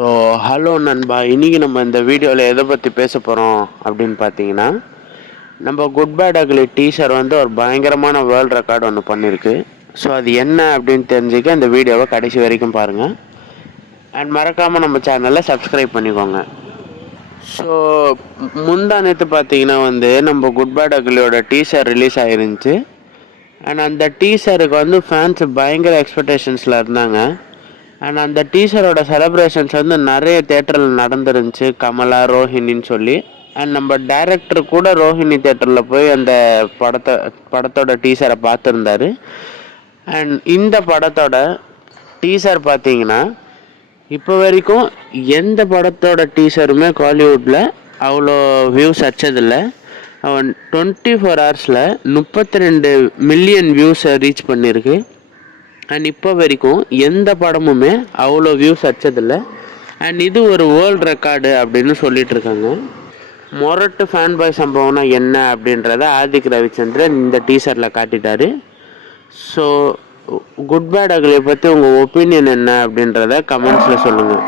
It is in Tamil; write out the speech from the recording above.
ஸோ ஹலோ நண்பா, இன்றைக்கி நம்ம இந்த வீடியோவில் எதை பற்றி பேச போகிறோம் அப்படின்னு பார்த்தீங்கன்னா, நம்ம குட் பேட் அக்லி டீசர் ஒரு பயங்கரமான வேர்ல்ட் ரெக்கார்டு ஒன்று பண்ணியிருக்கு. ஸோ அது என்ன அப்படின்னு தெரிஞ்சுக்க இந்த வீடியோவை கடைசி வரைக்கும் பாருங்கள். அண்ட் மறக்காமல் நம்ம சேனலை சப்ஸ்கிரைப் பண்ணிக்கோங்க. ஸோ முந்தா நேற்று பார்த்தீங்கன்னா நம்ம குட் பேட் அக்லியோட டீசர் ரிலீஸ் ஆகிருந்துச்சு. அண்ட் அந்த டீசருக்கு ஃபேன்ஸ் பயங்கர எக்ஸ்பெக்டேஷன்ஸில் இருந்தாங்க. அண்ட் அந்த டீசரோட செலிப்ரேஷன்ஸ் நிறைய தேட்டரில் நடந்துருந்துச்சு, கமலா ரோஹிணின்னு சொல்லி. அண்ட் நம்ம டைரக்டர் கூட ரோஹிணி தேட்டரில் போய் அந்த படத்தோட டீசரை பார்த்துருந்தாரு. அண்ட் இந்த படத்தோட டீசர் பார்த்தீங்கன்னா இப்போ வரைக்கும் எந்த படத்தோட டீசருமே காலிவுட்டில் அவ்வளோ வியூஸ் அச்சதில்லை. அவன் 24 ஹவர்ஸில் 32 மில்லியன் வியூஸை ரீச் பண்ணியிருக்கு. அண்ட் இப்போ வரைக்கும் எந்த படமுமே அவ்வளோ வியூஸ் அச்சதில்லை. அண்ட் இது ஒரு வேர்ல்ட் ரெக்கார்டு அப்படின்னு சொல்லிகிட்ருக்காங்க. மொரட்டு ஃபேன் பாய் சம்பவம்னா என்ன அப்படின்றத ஆதிக் ரவிச்சந்திரன் இந்த டீசரில் காட்டிட்டார். ஸோ குட் பேட் அக்லியை பற்றி உங்கள் ஒப்பீனியன் என்ன அப்படின்றத கமெண்ட்ஸில் சொல்லுங்கள்.